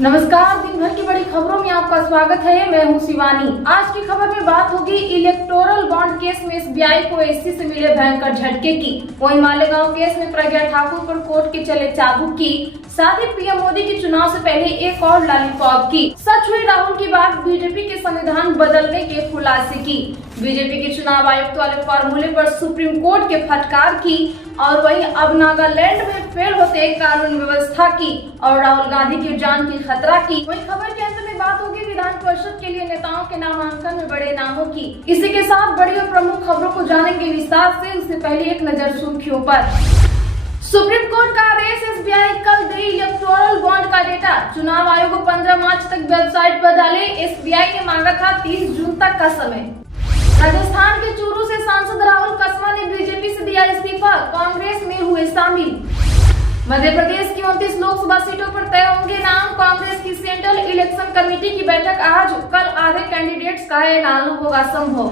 नमस्कार, दिन भर की बड़ी खबरों में आपका स्वागत है। मैं हूं शिवानी। आज की खबर में बात होगी इलेक्टोरल बॉन्ड केस में एसबीआई को एससी से मिले भयंकर झटके की। वहीं मालेगांव केस में प्रज्ञा ठाकुर पर कोर्ट के चले चाबुक की, साथ ही पीएम मोदी के चुनाव से पहले एक और लॉलीपॉप की। सच हुई राहुल की बात, बीजेपी के संविधान बदलने के खुलासे की। बीजेपी के चुनाव आयुक्त वाले फॉर्मूले पर सुप्रीम कोर्ट के फटकार की और वहीं अब नागालैंड में फेल होते कानून व्यवस्था की और राहुल गांधी की जान की खतरा की। वहीं खबर के अंत में बात होगी विधान परिषद के लिए नेताओं के नामांकन में बड़े नामों की। इसी के साथ बड़ी और प्रमुख खबरों को जानेंगे विस्तार से। उससे पहले एक नजर सुर्खियों पर। सुप्रीम कोर्ट का आदेश, एसबीआई कल दे इलेक्टोरल बॉन्ड का डेटा। चुनाव आयोग 15 मार्च तक वेबसाइट पर डाले। एसबीआई ने मांगा था 30 जून तक का समय। राजस्थान के चूरू से सांसद राहुल कसवा ने बीजेपी से दिया इस्तीफा, कांग्रेस में हुए शामिल। मध्य प्रदेश की 29 लोकसभा सीटों पर तय होंगे नाम। कांग्रेस की सेंट्रल इलेक्शन कमेटी की बैठक आज। कल आधे कैंडिडेट्स का ऐलान होगा संभव।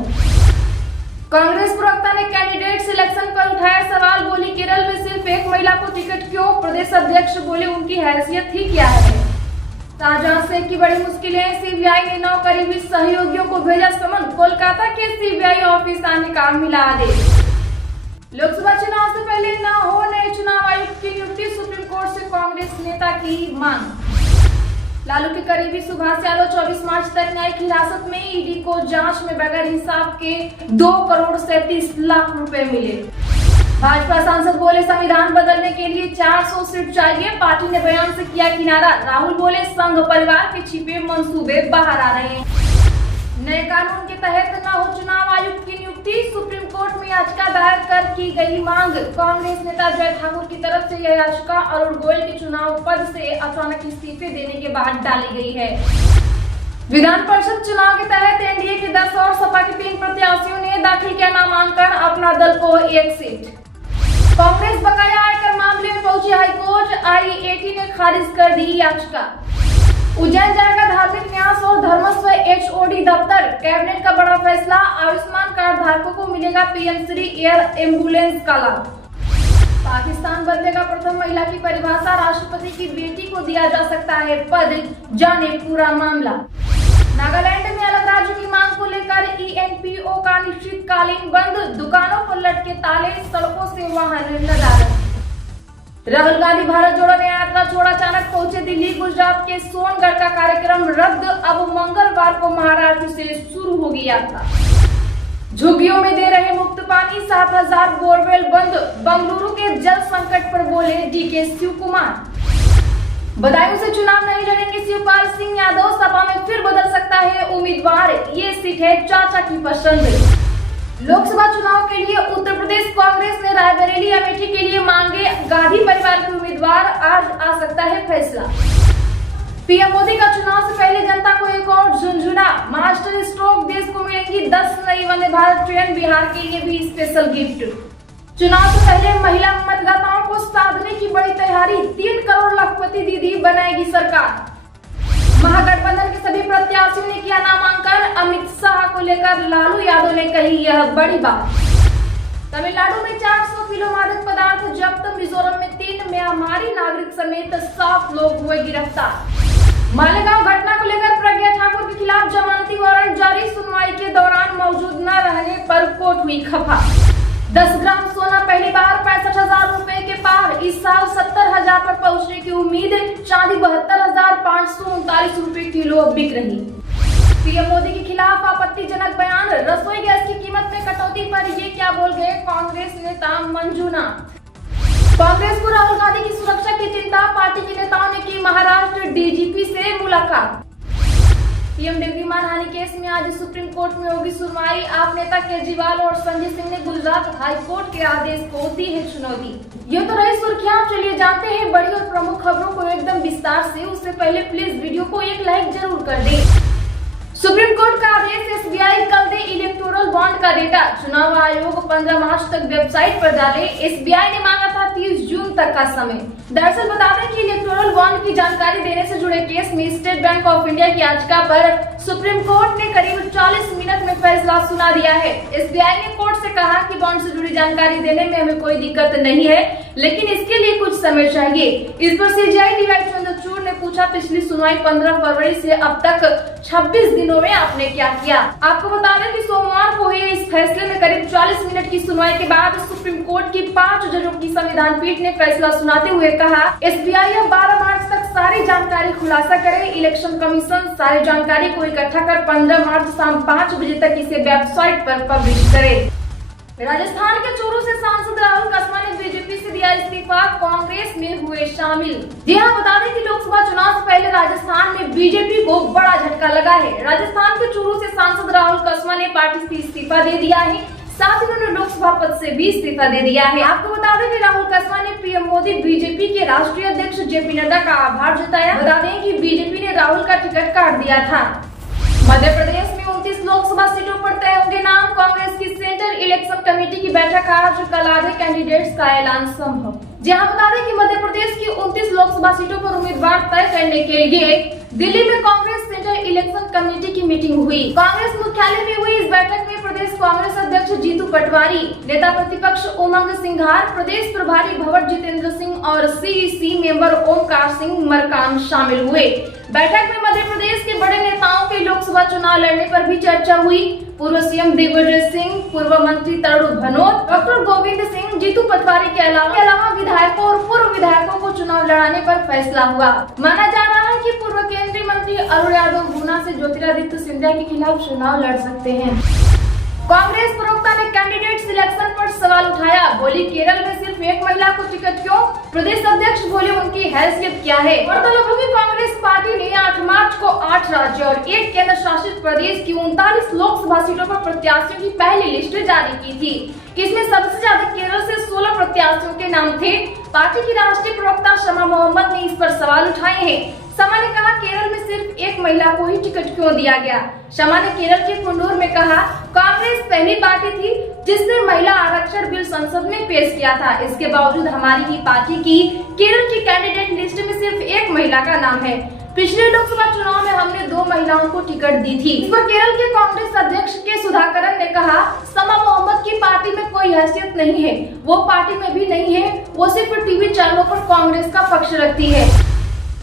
कांग्रेस प्रवक्ता ने कैंडिडेट सिलेक्शन पर उठाया सवाल, बोली केरल में सिर्फ एक महिला को टिकट क्यों? प्रदेश अध्यक्ष बोले उनकी हैसियत ही क्या है। शाहजहां शेख की बड़ी मुश्किलें, सीबीआई ने 9 करीबी सहयोगियों को भेजा समन। कोलकाता के सीबीआई ऑफिस आने का मिला आदेश। लोकसभा चुनाव से पहले न हो नए चुनाव आयुक्त की नियुक्ति, सुप्रीम कोर्ट से कांग्रेस नेता की मांग। लालू के करीबी सुभाष यादव 24 मार्च तक न्यायिक हिरासत में। ईडी को जांच में बगैर हिसाब के 2 करोड़ 37 लाख रुपए मिले। भाजपा सांसद बोले संविधान बदलने के लिए 400 सीट चाहिए। पार्टी ने बयान से किया किनारा। राहुल बोले संघ परिवार के छिपे मंसूबे बाहर आ रहे हैं। नए कानून के तहत न हो चुनाव आयुक्त की नियुक्ति, सुप्रीम कोर्ट में याचिका दायर कर की गई मांग। कांग्रेस नेता जय ठाकुर की तरफ से यह याचिका अरुण गोयल के चुनाव पद से अचानक इस्तीफे देने के बाद डाली गई है। विधान परिषद चुनाव के तहत एनडीए के 10 और सपा के 3 प्रत्याशियों ने दाखिल किया नामांकन, अपना दल को 1 सीट। कांग्रेस बकाया आयकर मामले में पहुंची हाईकोर्ट, आईएटी ने खारिज कर दी याचिका। उज्जैन जाएगा धार्मिक न्यास और धर्मस्व एचओडी दफ्तर, कैबिनेट का बड़ा फैसला। आयुष्मान कार्ड धारकों को मिलेगा पीएम श्री एयर एम्बुलेंस का लाभ। पाकिस्तान बदलेगा प्रथम महिला की परिभाषा, राष्ट्रपति की बेटी को दिया जा सकता है पद, जाने पूरा मामला। नागालैंड में अलग राज्य की मांग को लेकर ईएनपीओ का निश्चितकालीन बंद, दुकानों पर लटके ताले, सड़कों से वाहन नदारद। राहुल गांधी भारत जोड़ो ने यात्रा छोड़ा, अचानक पहुंचे दिल्ली। गुजरात के सोनगढ़ का कार्यक्रम रद्द, अब मंगलवार को महाराष्ट्र से शुरू होगी यात्रा। झुग्गियों में दे रहे मुफ्त पानी, 7000 बोरवेल बंद। बंगलुरु के जल संकट पर बोले डीके शिव कुमार। बदायूं से चुनाव नहीं लड़ेंगे शिवपाल सिंह यादव, सपा में फिर बदल सकता है उम्मीदवार, ये सीट है चाचा की पसंद। लोकसभा चुनाव के लिए उत्तर प्रदेश कांग्रेस ने रायबरेली अमेठी के लिए मांगे गांधी परिवार के उम्मीदवार, आज आ सकता है फैसला। पीएम मोदी का चुनाव से पहले जनता को एक और झुंझुना, मास्टर स्ट्रोक, देश को मिलेंगी 10 नई वंदे भारत ट्रेन, बिहार के लिए भी स्पेशल गिफ्ट। चुनाव से पहले महिला मतदाताओं को साधने की बड़ी तैयारी, 3 करोड़ लखपति दीदी बनाएगी सरकार। महागठबंधन के सभी प्रत्याशियों ने किया नामांकन, अमित शाह को लेकर लालू यादव ने कही यह बड़ी बात। तमिलनाडु में 400 किलो मादक पदार्थ जब्त, मिजोरम में 3 म्यांमारी नागरिक समेत 7 लोग हुए गिरफ्तार। मालेगांव घटना को लेकर प्रज्ञा ठाकुर के खिलाफ जमानती वारंट जारी, सुनवाई के दौरान मौजूद न रहने पर कोर्ट हुई खफा। 10 ग्राम सोना पहली बार 65,000 रुपए के पार, इस साल 70,000 पर पहुंचने की उम्मीद। चांदी 72,539 रुपए किलो बिक रही। पीएम मोदी के खिलाफ आपत्तिजनक बयान, रसोई गैस की कीमत में कटौती पर ये क्या बोल गए कांग्रेस नेता मंजुनाथ। कांग्रेस को राहुल गांधी की सुरक्षा की चिंता, पार्टी के नेताओं ने की महाराष्ट्र डीजीपी से मुलाकात। पीएम डिग्री मानहानि केस में आज सुप्रीम कोर्ट में होगी सुनवाई। आप नेता केजरीवाल और संजय सिंह ने गुजरात हाई कोर्ट के आदेश को दी है चुनौती। ये तो रही सुर्खियां, चलिए जानते हैं बड़ी और प्रमुख खबरों को एकदम विस्तार से। उससे पहले प्लीज वीडियो को एक लाइक जरूर कर दें। सुप्रीम कोर्ट का आदेश, एसबीआई कल दे इलेक्टोरल बॉन्ड का डेटा। चुनाव आयोग 15 मार्च तक वेबसाइट पर डाले। एसबीआई ने मांगा था 30 जून तक का समय। दरअसल बता दें कि इलेक्टोरल बॉन्ड की जानकारी देने से जुड़े केस में स्टेट बैंक ऑफ इंडिया की याचिका पर सुप्रीम कोर्ट ने करीब 40 मिनट में फैसला सुना दिया है। एसबीआई ने कोर्ट से कहा कि बॉन्ड से जुड़ी जानकारी देने में हमें कोई दिक्कत नहीं है, लेकिन इसके लिए कुछ समय चाहिए। इस पर सीजीआई डीवाई चंद्रचूड़ ने पूछा पिछली सुनवाई 15 फरवरी से अब तक 26 दिनों में आपने क्या किया। आपको बता दें कि सोमवार को हुए इस फैसले में करीब 40 मिनट की सुनवाई के बाद सुप्रीम कोर्ट की 5 जजों की संविधान पीठ ने फैसला सुनाते हुए कहा, SBI अब 12 मार्च तक सारी जानकारी खुलासा करे। इलेक्शन कमीशन सारी जानकारी को इकट्ठा कर 15 मार्च शाम 5 बजे तक इसे वेबसाइट पर पब्लिश करे। राजस्थान के चूरू से सांसद राहुल कसवा ने बीजेपी से दिया इस्तीफा, कांग्रेस में हुए शामिल। जी हां, बता दें कि लोकसभा चुनाव से पहले राजस्थान में बीजेपी को बड़ा झटका लगा है। राजस्थान के चूरू से सांसद राहुल कसवा ने पार्टी से इस्तीफा दे दिया है, साथ ही उन्होंने लोकसभा पद से भी इस्तीफा दे दिया है। आपको बता दें कि राहुल कसवा ने पीएम मोदी, बीजेपी के राष्ट्रीय अध्यक्ष जेपी नड्डा का आभार जताया। बता दें कि बीजेपी ने राहुल का टिकट काट दिया था। मध्य प्रदेश में 29 लोकसभा सीटों पर तय होंगे नाम, कांग्रेस की सेंट्रल इलेक्शन कमेटी की बैठक आज, कल आधे कैंडिडेट्स का ऐलान संभव। जहां बता दें कि मध्य प्रदेश की 29 लोकसभा सीटों पर उम्मीदवार तय करने के लिए दिल्ली में कांग्रेस सेंट्रल इलेक्शन कमेटी की मीटिंग हुई। कांग्रेस मुख्यालय में हुई इस बैठक में प्रदेश कांग्रेस अध्यक्ष जीतू पटवारी, नेता प्रतिपक्ष उमंग सिंघार, प्रदेश प्रभारी भंवर जितेंद्र सिंह और CEC मेंबर ओमकार सिंह मरकाम शामिल हुए। बैठक में मध्य प्रदेश के बड़े नेताओं के लोकसभा चुनाव लड़ने पर भी चर्चा हुई। पूर्व सीएम दिग्विजय सिंह, पूर्व मंत्री तरुण भनोत, डॉक्टर गोविंद सिंह, जीतू पटवारी के अलावा विधायकों और पूर्व विधायकों को चुनाव लड़ाने पर फैसला हुआ। माना जा रहा है कि पूर्व केंद्रीय मंत्री अरुण यादव गुना से ज्योतिरादित्य सिंधिया के खिलाफ चुनाव लड़ सकते हैं। कांग्रेस प्रवक्ता ने कैंडिडेट सिलेक्शन पर सवाल उठाया, बोली केरल में सिर्फ एक महिला को टिकट क्यों? प्रदेश अध्यक्ष बोले उनकी हैसियत क्या है? गौरतलब है कि कांग्रेस पार्टी ने 8 मार्च को 8 राज्य और 1 केंद्र शासित प्रदेश की 39 लोकसभा सीटों पर प्रत्याशियों की पहली लिस्ट जारी की थी। इसमें सबसे ज्यादा केरल से 16 प्रत्याशियों के नाम थे। पार्टी की राष्ट्रीय प्रवक्ता शमा मोहम्मद ने इस पर सवाल उठाए हैं। शमा ने कहा, केरल में सिर्फ एक महिला को ही टिकट क्यों दिया गया? शमा ने केरल के कुन्नूर में कहा, कांग्रेस पहली पार्टी थी जिसने महिला आरक्षण बिल संसद में पेश किया था। इसके बावजूद हमारी ही पार्टी की केरल की कैंडिडेट लिस्ट में सिर्फ एक महिला का नाम है। पिछले लोकसभा चुनाव में हमने 2 महिलाओं को टिकट दी थी। इस पर केरल के कांग्रेस अध्यक्ष के सुधाकरन ने कहा, शमा मोहम्मद की पार्टी में कोई हैसियत नहीं है, वो पार्टी में भी नहीं है, वो सिर्फ टीवी चैनलों पर कांग्रेस का पक्ष रखती है।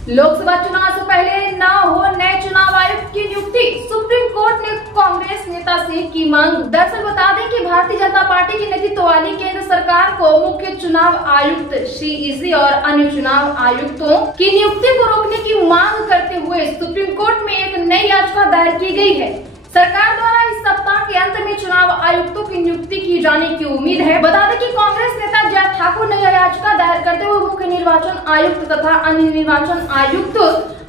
लोकसभा चुनाव से पहले न हो नए चुनाव आयुक्त की नियुक्ति, सुप्रीम कोर्ट ने कांग्रेस नेता से की मांग। दरअसल बता दें कि भारतीय जनता पार्टी के नेतृत्व वाली केंद्र सरकार को मुख्य चुनाव आयुक्त, CEC और अन्य चुनाव आयुक्तों की नियुक्ति को रोकने की मांग करते हुए सुप्रीम कोर्ट में एक नई याचिका दायर की गई है। सरकार द्वारा इस सप्ताह के अंत में चुनाव आयुक्तों की नियुक्ति की जाने की उम्मीद है। बता दें कि कांग्रेस नेता जय ठाकुर ने यह याचिका दायर करते हुए मुख्य निर्वाचन आयुक्त तथा अन्य निर्वाचन आयुक्त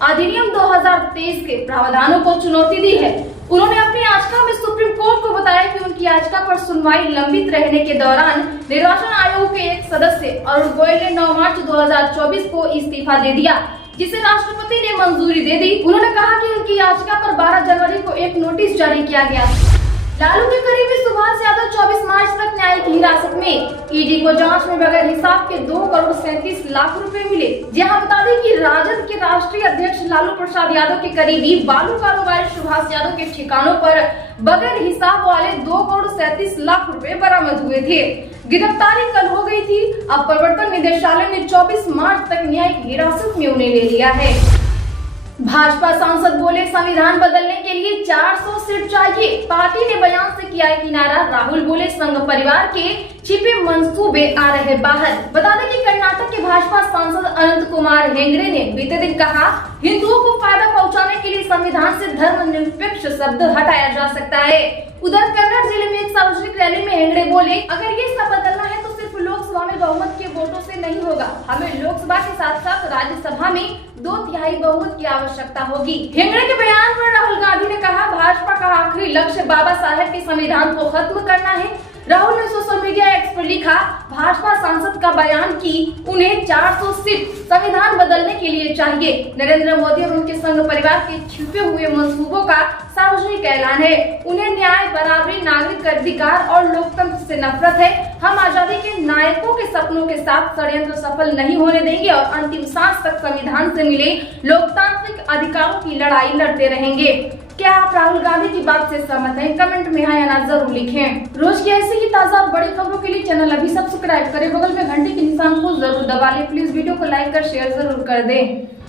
अधिनियम 2023 के प्रावधानों को चुनौती दी है। उन्होंने अपनी याचिका में सुप्रीम कोर्ट को बताया कि उनकी याचिका पर सुनवाई लंबित रहने के दौरान निर्वाचन आयोग के एक सदस्य अरुण गोयल ने 9 मार्च 2024 को इस्तीफा दे दिया, जिसे राष्ट्रपति ने मंजूरी दे दी। उन्होंने कहा कि उनकी याचिका पर 12 जनवरी को एक नोटिस जारी किया गया। लालू के करीबी सुभाष यादव 24 मार्च तक न्यायिक हिरासत में। ईडी को जांच में बगैर हिसाब के 2 करोड़ 37 लाख रुपए मिले। जहां बता दें कि राजद के राष्ट्रीय अध्यक्ष लालू प्रसाद यादव के करीबी बालू कारोबारी सुभाष यादव के ठिकानों पर बगैर हिसाब वाले 2 करोड़ 37 लाख रुपए बरामद हुए थे। गिरफ्तारी कल हो गई थी। अब प्रवर्तन निदेशालय ने 24 मार्च तक न्यायिक हिरासत में उन्हें ले लिया है। भाजपा सांसद बोले, संविधान बदलने के लिए 400 सीट चाहिए। पार्टी ने बयान से किया किनारा। राहुल बोले, संघ परिवार के छिपे मंसूबे आ रहे बाहर। बता दें कि कर्नाटक के भाजपा सांसद अनंत कुमार हेगड़े ने बीते दिन कहा, हिंदुओं को फायदा पहुंचाने के लिए संविधान से धर्मनिरपेक्ष शब्द हटाया जा सकता है। उधर कन्नड़ जिले में एक सार्वजनिक रैली में हेगड़े बोले, अगर ये सब बदलना है तो सिर्फ लोकसभा में बहुमत के वोटों से नहीं होगा, हमें लोकसभा के साथ साथ राज्यसभा में 2/3 बहुमत की आवश्यकता होगी। हेगड़े के बयान पर राहुल गांधी ने कहा, भाजपा का आखिरी लक्ष्य बाबा साहेब के संविधान को खत्म करना है। राहुल ने सोशल मीडिया एक्स पर लिखा, भाजपा सांसद का बयान कि उन्हें 400 सीट संविधान बदलने के लिए चाहिए। नरेंद्र मोदी और उनके संघ परिवार के छिपे हुए मंसूबों का सार्वजनिक ऐलान है। उन्हें न्याय, बराबरी, नागरिक अधिकार और लोकतंत्र से नफरत है। हम आजादी के नायकों के सपनों के साथ षड्यंत्र सफल नहीं होने देंगे और अंतिम सांस तक संविधान से मिले लोकतांत्रिक अधिकारों की लड़ाई लड़ते रहेंगे। क्या आप राहुल गांधी की बात से सहमत हैं? कमेंट में हाँ या ना जरूर लिखें। रोज की ऐसी ही ताजा और बड़ी खबरों के लिए चैनल अभी सब्सक्राइब करें, बगल में घंटी के निशान को जरूर दबा लें। प्लीज वीडियो को लाइक कर शेयर जरूर कर दें।